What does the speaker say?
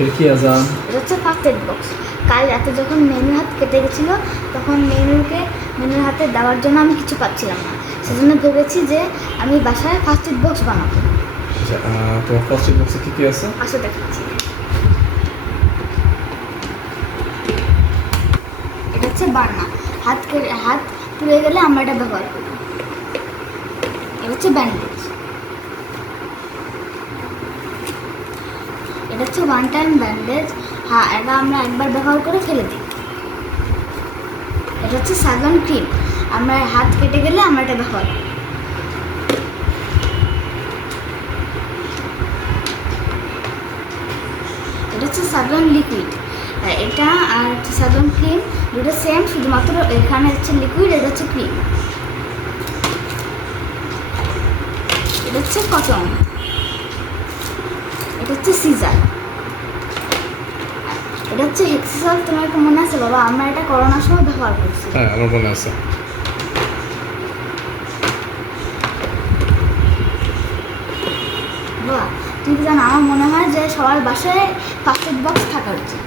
फिर কি আজান? এটা হচ্ছে ফার্স্ট এড বক্স। কাল রাতে যখন মেনুর হাত কেটে গেছিলো তখন মেনুর হাতে দেওয়ার জন্য আমি কিছু পাচ্ছিলাম না, সেজন্য ভেবেছি যে আমি বাসায় ফার্স্ট এড বক্স বানাবো। আচ্ছা, তোমার ফার্স্ট এড বক্সে কী কী আছে? আসলে দেখাচ্ছি। এটা হচ্ছে বার্না, হাত পুড়ে গেলে আমরা এটা ব্যবহার করি। এটা হচ্ছে ব্যান্ডেজ। এটা হচ্ছে ওয়ান টাইম ব্যান্ডেজ, হ্যাঁ এটা আমরা একবার ব্যবহার করে ফেলে দিই। এটা হচ্ছে সালন ক্রিম, আমরা হাত কেটে গেলে আমরা এটা ব্যবহার করি। এটা হচ্ছে সালন লিকুইড, এটা আর হচ্ছে সালন ক্রিম দুটো সেম, শুধুমাত্র এখানে হচ্ছে লিকুইড, এটা হচ্ছে ক্রিম। এটা হচ্ছে কটন, এটা হচ্ছে সিজার, এটা হচ্ছে হেক্সিসল। তোমার কি মনে আছে বাবা, আমরা এটা করোনার সময় ব্যবহার করছি। হ্যাঁ, আমার মনে আছে। বাবা তুমি কি জানো, আমার মনে হয় যে সবার বাসায় ফার্স্ট এড বক্স থাকা উচিত।